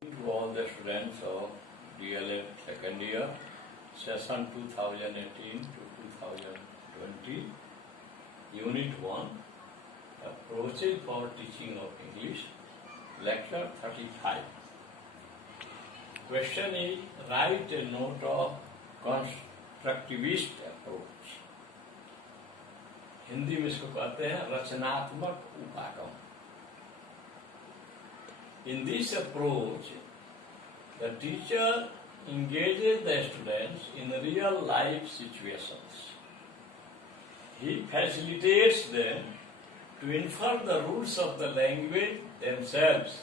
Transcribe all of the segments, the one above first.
To all the students of DLA second year, session 2018 to 2020, Unit 1, Approaches for Teaching of English, Lecture 35. Question is, write a note of constructivist approach. Hindi में इसको कहते हैं रचनात्मक उपागम. In this approach, the teacher engages the students in real life situations. He facilitates them to infer the rules of the language themselves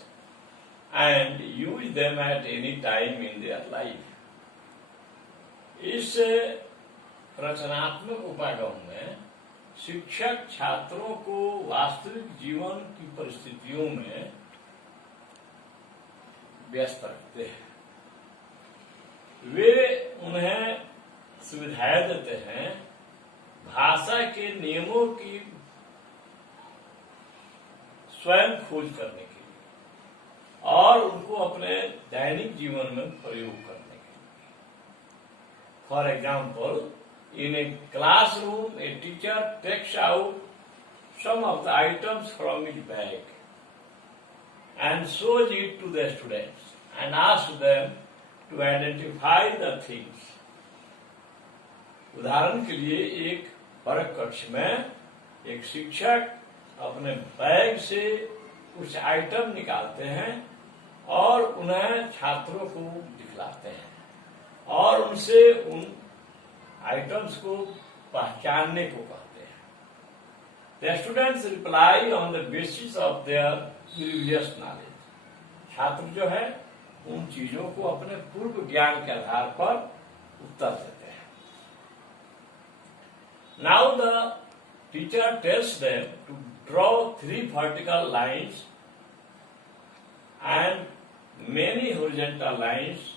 and use them at any time in their life. इस रचनात्मक उपागम में शिक्षक छात्रों को वास्तविक जीवन की परिस्थितियों में व्यस्त रखते हैं. वे उन्हें सुविधाएं देते हैं भाषा के नियमों की स्वयं खोज करने के लिए और उनको अपने दैनिक जीवन में प्रयोग करने के लिए. For example, in a classroom a teacher takes out some of the items from his bag and shows it to the students and asks them to identify the things. उदाहरण के लिए एक वर्ग कक्ष में एक शिक्षक अपने बैग से कुछ आइटम निकालते हैं और उन्हें छात्रों को दिखलाते हैं और उनसे उन आइटम्स को पहचानने को कहते हैं. The students reply on the basis of their previous knowledge. छात्र जो है उन चीजों को अपने पूर्व ज्ञान के आधार पर उत्तर देते हैं. Now the teacher tells them to draw 3 vertical lines and many horizontal lines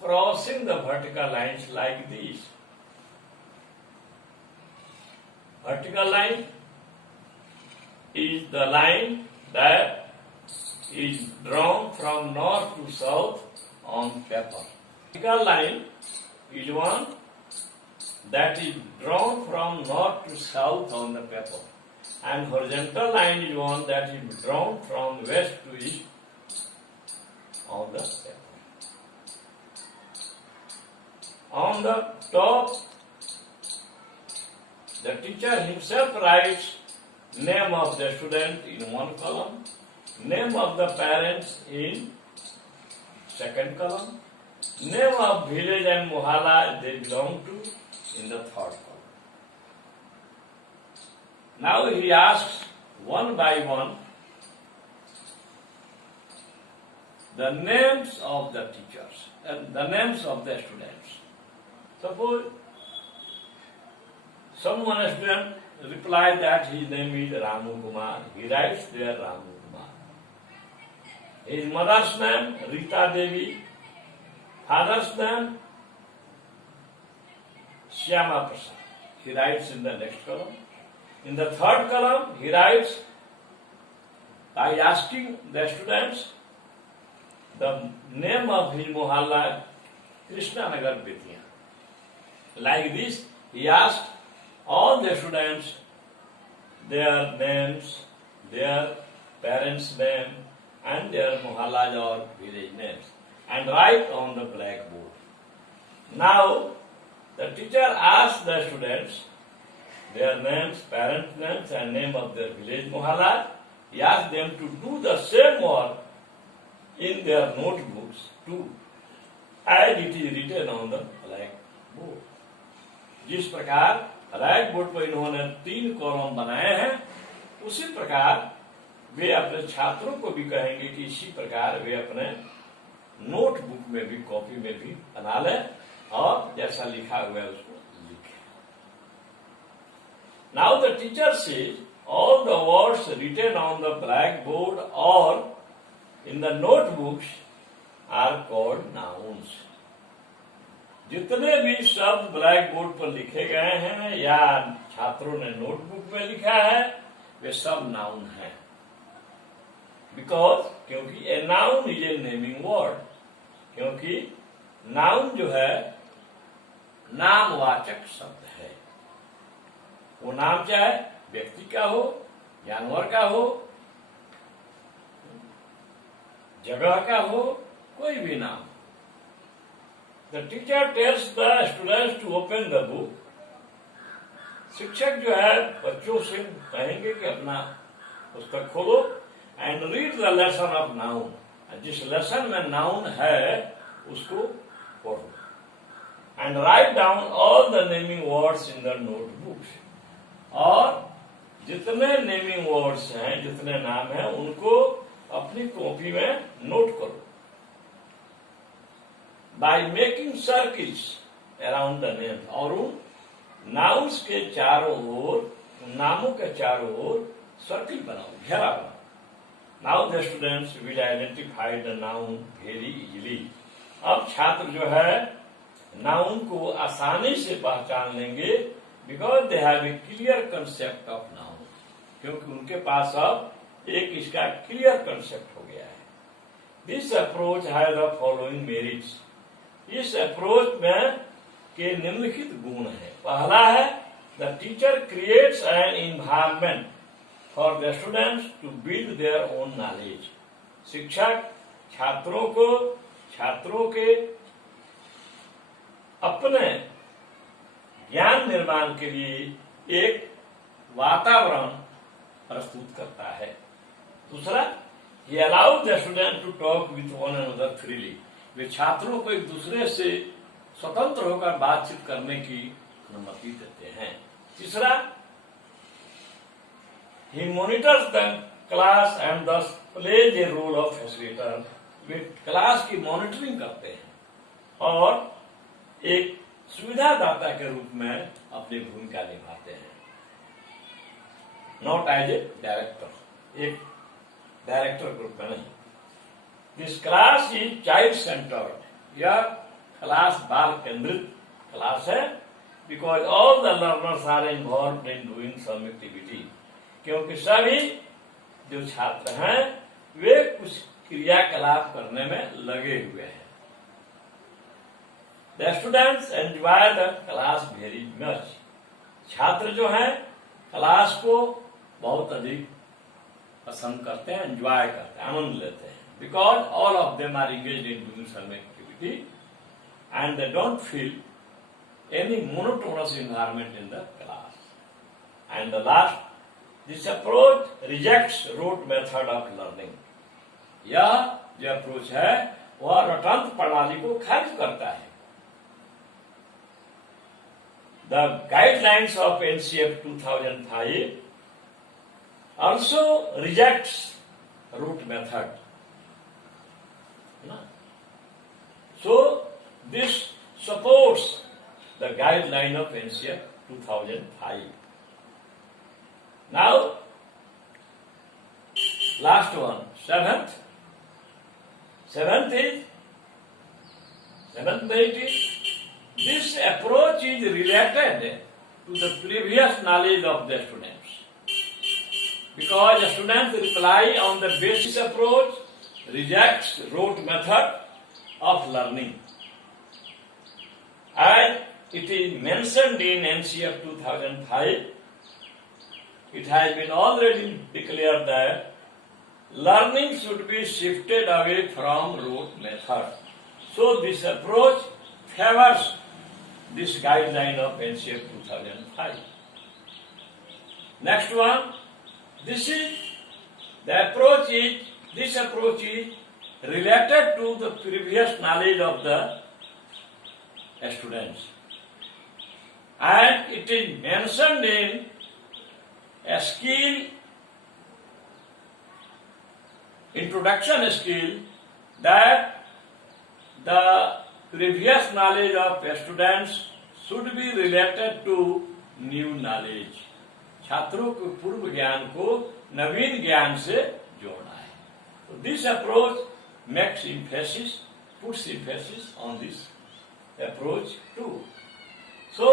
crossing the vertical lines like these. Vertical line is the line that is drawn from north to south on paper. Vertical line is one that is drawn from north to south on the paper, and horizontal line is one that is drawn from west to east on the paper. On the top, the teacher himself writes name of the student in one column, name of the parents in second column, name of village and mohalla they belong to in the third column. Now he asks one by one the names of the teachers and the names of the students. Suppose someone student replied that his name is Ramu Kumar. He writes there Ramu Kumar. His mother's name Rita Devi. Father's name Shyama Prasad. He writes in the next column. In the third column, he writes by asking the students the name of his mohalla, Krishna Nagar Vidya. Like this, he asked all the students their names, their parents' name, and their mohallas or village names, and write on the blackboard. Now, the teacher asks the students their names, parents' names, and name of their village mohalla. He asks them to do the same work in their notebooks too, as it is written on the blackboard. जिस प्रकार black board पर इन्होंने 3 कॉलम बनाए हैं, उसी प्रकार वे अपने छात्रों को भी कहेंगे कि इसी प्रकार वे अपने नोटबुक में भी, कॉपी में भी बना लें और जैसा लिखा हुआ है उसको लिखें. Now the teacher says all the words written on the blackboard or in the notebooks are called nouns. जितने भी शब्द ब्लैक बोर्ड पर लिखे गए हैं या छात्रों ने नोटबुक में लिखा है, वे सब नाउन हैं. बिकॉज क्योंकि a noun is a naming word, क्योंकि नाउन जो है नामवाचक शब्द है। वो नाम क्या है, व्यक्ति का हो, जानवर का हो, जगह का हो, कोई भी नाम। The teacher tells the students to open the book. शिक्षक जो है बच्चों से कहेंगे कि अपना पुस्तक खोलो and read the lesson of noun. जिस लेसन में नाउन है उसको पढ़ो and write down all the naming words in the notebooks. और जितने नेमिंग वर्ड्स हैं, जितने नाम हैं, उनको अपनी कॉपी में नोट करो। By making circles around the name, और उन नाउन्स के चारों ओर, नामों के चारों ओर सर्किल बनाओ, घेरा बनाओ। Now the students will identify the noun very easily. अब छात्र जो है नाउन को आसानी से पहचान लेंगे, because they have a clear concept of noun, क्योंकि उनके पास अब एक इसका क्लियर कंसेप्ट हो गया है। This approach has the following merits. इस अप्रोच में के निम्नलिखित गुण है। पहला है the teacher creates an environment for the students to build their own knowledge. शिक्षक छात्रों के अपने ज्ञान निर्माण के लिए एक वातावरण प्रस्तुत करता है। दूसरा, he allows the student to talk with one another freely। वे छात्रों को एक दूसरे से स्वतंत्र होकर बातचीत करने की अनुमति देते हैं। तीसरा, he monitors the class and thus plays a role of facilitator। वे क्लास की मॉनिटरिंग करते हैं और एक सुविधादाता के रूप में अपनी भूमिका निभाते हैं। नॉट एज ए डायरेक्टर, एक डायरेक्टर के रूप में नहीं। This class is child centred. यह क्लास बाल केंद्रित क्लास है, because all the learners are involve in doing some activity. क्योंकि सभी जो छात्र हैं वे कुछ क्रियाकलाप करने में लगे हुए हैं। The students enjoy the class very much. छात्र जो हैं क्लास को बहुत अधिक पसंद करते हैं, एंजॉय करते हैं, आनंद लेते हैं, because all of them are engaged in doing some activity and they don't feel any monotonous environment in the class. And the last, this approach rejects rote method of learning. यह जो अप्रोच है वह रटंत प्रणाली को खारिज करता है। The guidelines of NCF 2005 also rejects root method. So this supports the guideline of NCF 2005. Now, last one, seventh merit is this approach is related to the previous knowledge of the students, because the students reply on the basis approach rejects rote method of learning. As it is mentioned in NCF 2005, it has been already declared that learning should be shifted away from rote method. So this approach favors this guideline of NCF 2005. Next one, this approach is related to the previous knowledge of the students, and it is mentioned in a skill, introduction skill, that the previous knowledge of students should be related to new knowledge। छात्रों के पूर्व ज्ञान को नवीन ज्ञान से जोड़ना है। So this approach puts emphasis on this approach too. So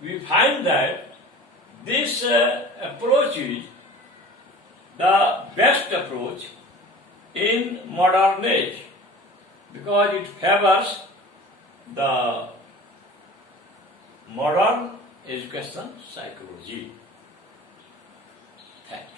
we find that this approach is the best approach in modern age because it favors the modern education psychology. Thank you.